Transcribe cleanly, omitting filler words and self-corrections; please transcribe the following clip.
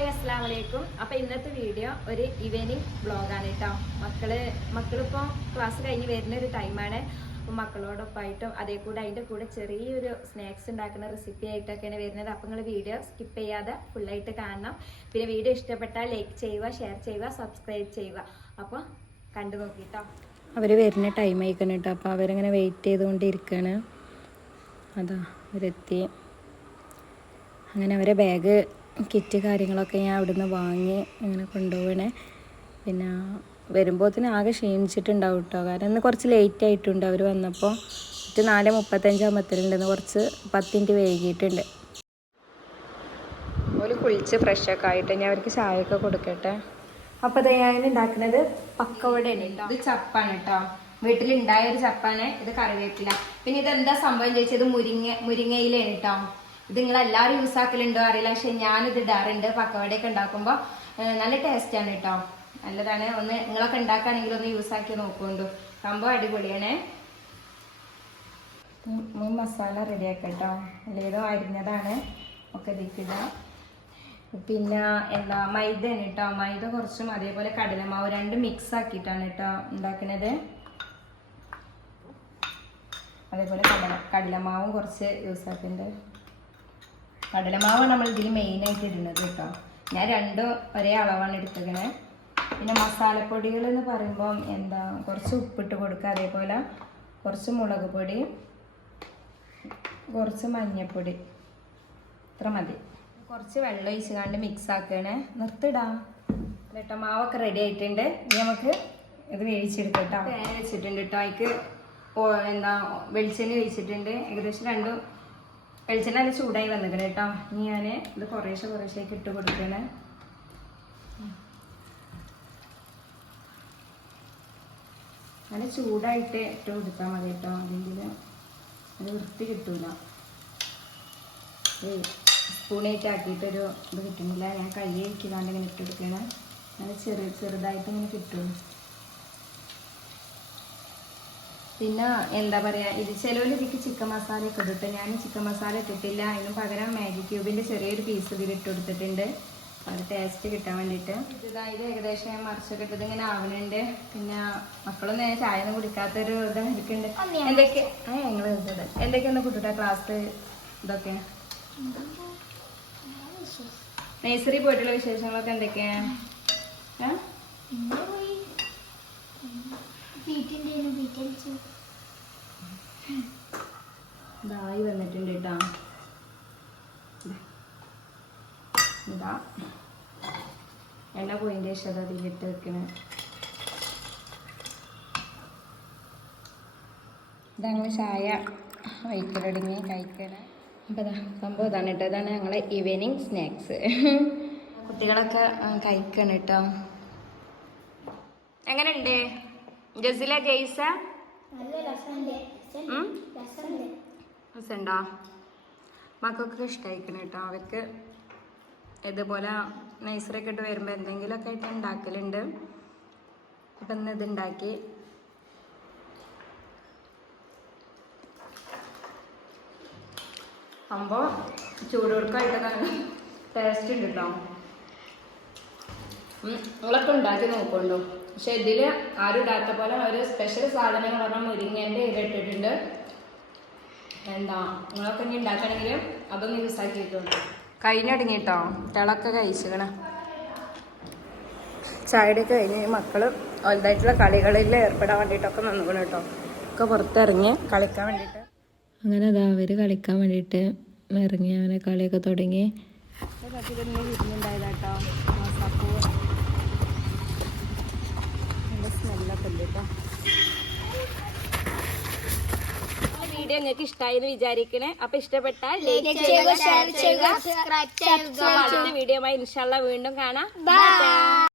Hi അസ്സലാമു അലൈക്കും. അപ്പോൾ ഇന്നത്തെ വീഡിയോ ഒരു ഈവനിങ് വ്ളോഗാണ് കേട്ടോ. മക്കളിപ്പോൾ ക്ലാസ് കഴിഞ്ഞ് വരുന്ന ഒരു ടൈമാണ്. അപ്പോൾ മക്കളോടൊപ്പമായിട്ടും അതേ കൂടെ അതിൻ്റെ കൂടെ ചെറിയൊരു സ്നാക്സ് ഉണ്ടാക്കുന്ന റെസിപ്പി ആയിട്ടൊക്കെയാണ് വരുന്നത്. അപ്പോൾ നിങ്ങൾ വീഡിയോ സ്കിപ്പ് ചെയ്യാതെ ഫുള്ളായിട്ട് കാണണം. പിന്നെ വീഡിയോ ഇഷ്ടപ്പെട്ടാൽ ലൈക്ക് ചെയ്യുക, ഷെയർ ചെയ്യുക, സബ്സ്ക്രൈബ് ചെയ്യുക. അപ്പോൾ കണ്ടു നോക്കിട്ടോ. അവർ വരുന്ന ടൈം ആയിക്കണം കേട്ടോ. അപ്പോൾ അവരങ്ങനെ വെയിറ്റ് ചെയ്തുകൊണ്ടിരിക്കുകയാണ്. അതാ അവരെത്തി. അങ്ങനെ അവരെ ബാഗ് കിറ്റ് കാര്യങ്ങളൊക്കെ ഞാൻ അവിടുന്ന് വാങ്ങി അങ്ങനെ കൊണ്ടുപോകണേ. പിന്നെ വരുമ്പോഴത്തേന് ആകെ ക്ഷീണിച്ചിട്ടുണ്ടാവും കേട്ടോ. കാരണം ഇന്ന് കുറച്ച് ലേറ്റ് ആയിട്ടുണ്ട്. അവർ വന്നപ്പോൾ 4:35 ആകുമ്പോഴത്തേനുണ്ടെന്ന് കുറച്ച് 10 മിനിറ്റ് വൈകിയിട്ടുണ്ട്. ഒരു കുളിച്ച് ഫ്രഷൊക്കെ ആയിട്ട് ഞാൻ അവർക്ക് ചായയൊക്കെ കൊടുക്കട്ടെ. അപ്പോൾ ഇത് ഞാൻ ഉണ്ടാക്കുന്നത് പക്കവടയാണ് കേട്ടോ. ഇത് ചപ്പാണ് കേട്ടോ, വീട്ടിലുണ്ടായ ഒരു ചപ്പാണ്. ഇത് കറിവേപ്പില. പിന്നെ ഇതെന്താ സംഭവം ചോദിച്ചത് മുരിങ്ങയിലാണ് കേട്ടോ. ഇത് നിങ്ങളെല്ലാവരും യൂസ് ആക്കലുണ്ടോ അറിയില്ല, പക്ഷെ ഞാനിത് ഇടാറുണ്ട്. പക്കവടയൊക്കെ ഉണ്ടാക്കുമ്പോൾ നല്ല ടേസ്റ്റാണ് കേട്ടോ, നല്ലതാണ്. ഒന്ന് നിങ്ങളൊക്കെ ഉണ്ടാക്കുകയാണെങ്കിൽ ഒന്ന് യൂസ് ആക്കി നോക്കുകൊണ്ടു, സംഭവം അടിപൊളിയാണ്. മസാല റെഡിയാക്കാം കേട്ടോ. ഏതോ അരിഞ്ഞതാണ് ഒക്കെ ഇതിക്കിടുക. പിന്നെ എന്താ മൈദയാണ് കേട്ടോ. മൈദ കുറച്ചും അതേപോലെ കടലമാവ് രണ്ടും മിക്സ് ആക്കിയിട്ടാണ് കേട്ടോ ഉണ്ടാക്കുന്നത്. അതേപോലെ കടലമാവും കുറച്ച് യൂസ് ആക്കുന്നുണ്ട്. കടലമാവ് നമ്മൾ ഇതിൽ മെയിനായിട്ട് ഇടുന്നത് കേട്ടോ. ഞാൻ രണ്ടും ഒരേ അളവാണ് എടുത്തത്. പിന്നെ മസാലപ്പൊടികൾ എന്ന് പറയുമ്പം എന്താ കുറച്ച് ഉപ്പിട്ട് കൊടുക്കുക, അതേപോലെ കുറച്ച് മുളക് പൊടി, കുറച്ച് മഞ്ഞൾപ്പൊടി, ഇത്ര മതി. കുറച്ച് വെള്ളം ഒഴിച്ചുകൊണ്ട് മിക്സ് ആക്കുകയാണ്. നിർത്തിടാം കേട്ടോ. മാവൊക്കെ റെഡി ആയിട്ടുണ്ട്. ഇനി നമുക്ക് ഇത് വേവിച്ചെടുക്കാം കേട്ടോ. തേങ്ങ വെച്ചിട്ടുണ്ട് കേട്ടോ. അതിക്ക് എന്താ വെളിച്ചെണ്ണ ഒഴിച്ചിട്ടുണ്ട്. ഏകദേശം വെളിച്ചെണ്ണ നല്ല ചൂടായി വന്നിക്കണം കേട്ടോ. ഇനി ഞാൻ ഇത് കുറേശ്ശേക്ക് ഇട്ട് കൊടുക്കണേ. നല്ല ചൂടായിട്ട് ഇട്ട് കൊടുത്താൽ മതി കേട്ടോ, അല്ലെങ്കിൽ അത് വൃത്തി കിട്ടൂല. സ്പൂണായിട്ട് ആക്കിയിട്ടൊരു ഇത് കിട്ടുന്നില്ല. ഞാൻ കൈ വയ്ക്കാണ്ട് ഇങ്ങനെ ഇട്ട് കൊടുക്കണേ. നല്ല ചെറുതായിട്ട് ഇങ്ങനെ കിട്ടും. പിന്നെ എന്താ പറയുക, ഇത് ചിലവർ ഇതിക്ക് ചിക്കൻ മസാലയൊക്കെ ഇട്ടിട്ട്, ഞാൻ ചിക്കൻ മസാല ഇട്ടിട്ടില്ല. അതിന് പകരം മാഗി ക്യൂബിൻ്റെ ചെറിയൊരു പീസ് ഇതിൽ ഇട്ട് കൊടുത്തിട്ടുണ്ട്, അത് ടേസ്റ്റ് കിട്ടാൻ വേണ്ടിയിട്ട്. ഇതായത് ഏകദേശം മറിച്ചൊക്കെ ഇട്ടത് ഇങ്ങനെ ആവുന്നുണ്ട്. പിന്നെ മക്കളൊന്നും ചായ ഒന്നും കുടിക്കാത്തൊരു ഇത് ഇരിക്കുന്നുണ്ട്. എന്തൊക്കെ ഞങ്ങൾ ഇട്ടത് എന്തൊക്കെയാണ് കുട്ടിയുടെ ക്ലാസ് ഇതൊക്കെ നഴ്സറി പോയിട്ടുള്ള വിശേഷങ്ങളൊക്കെ എന്തൊക്കെയാണ്? ഇതായി വന്നിട്ടുണ്ട് കേട്ടോ. ഇതാ എണ്ണ പോയിൻ്റെ ശേഷം അതിലിട്ട് വെക്കണേ. ഇതങ്ങൾ ചായ വയ്ക്കലൊടുങ്ങി കഴിക്കണേ. അപ്പോൾ ഇതാ സംഭവം ഇതാണ് കേട്ടോ. ഇതാണ് ഞങ്ങളെ ഈവനിങ് സ്നാക്സ്. കുട്ടികളൊക്കെ കഴിക്കണം കേട്ടോ. എങ്ങനെയുണ്ട് ജസില ജയ്സ? രസമുണ്ടോ? മക്കൾക്കൊക്കെ ഇഷ്ടമായിരിക്കണം കേട്ടോ. അവർക്ക് ഇതുപോലെ നഴ്സറിയൊക്കെ ഇട്ട് വരുമ്പോൾ എന്തെങ്കിലുമൊക്കെ ആയിട്ട് ഉണ്ടാക്കലുണ്ട്. അപ്പം ഇന്ന് ഇതുണ്ടാക്കി. അപ്പോൾ ചൂടുകൊടുക്കായിട്ട് നല്ല ടേസ്റ്റ് ഉണ്ട് കേട്ടോ. നിങ്ങളൊക്കെ ഉണ്ടാക്കി നോക്കുള്ളൂ. പക്ഷെ ഇതിൽ ആരും ഇടാത്ത പോലെ ഒരു സ്പെഷ്യൽ സാധനം എന്ന് പറഞ്ഞാൽ മുരിങ്ങേൻ്റെ ഇല ഇട്ടിട്ടുണ്ട്. എന്താ നിങ്ങളൊക്കെ ഇനി ഉണ്ടാക്കണമെങ്കിൽ അതൊന്ന് യൂസ് ആക്കിയിട്ടുണ്ട്. കഴിഞ്ഞടങ്ങി കേട്ടോ. തിളക്കെ കഴിച്ചിക്കണ ചായയുടെയൊക്കെ കഴിഞ്ഞ് മക്കൾ വലുതായിട്ടുള്ള കളികളിൽ ഏർപ്പെടാൻ വേണ്ടിയിട്ടൊക്കെ നിന്നുക്കണം കേട്ടോ. ഒക്കെ പുറത്തിറങ്ങി കളിക്കാൻ വേണ്ടിയിട്ട്. അങ്ങനെ അതാ അവർ കളിക്കാൻ വേണ്ടിയിട്ട് ഇറങ്ങി. അങ്ങനെ കളിയൊക്കെ തുടങ്ങി. വിരുന്നുണ്ടായതാട്ടോ. വീഡിയോ നിങ്ങൾക്ക് ഇഷ്ടമായി എന്ന് വിചാരിക്കണേ. അപ്പൊ ഇഷ്ടപ്പെട്ടാൽ ലൈക്ക് ചെയ്യുക, ഷെയർ ചെയ്യുക, സബ്സ്ക്രൈബ് ചെയ്യുക. അടുത്ത വീഡിയോയുമായി ഇൻഷാല്ലാ വീണ്ടും കാണാം. ബൈ.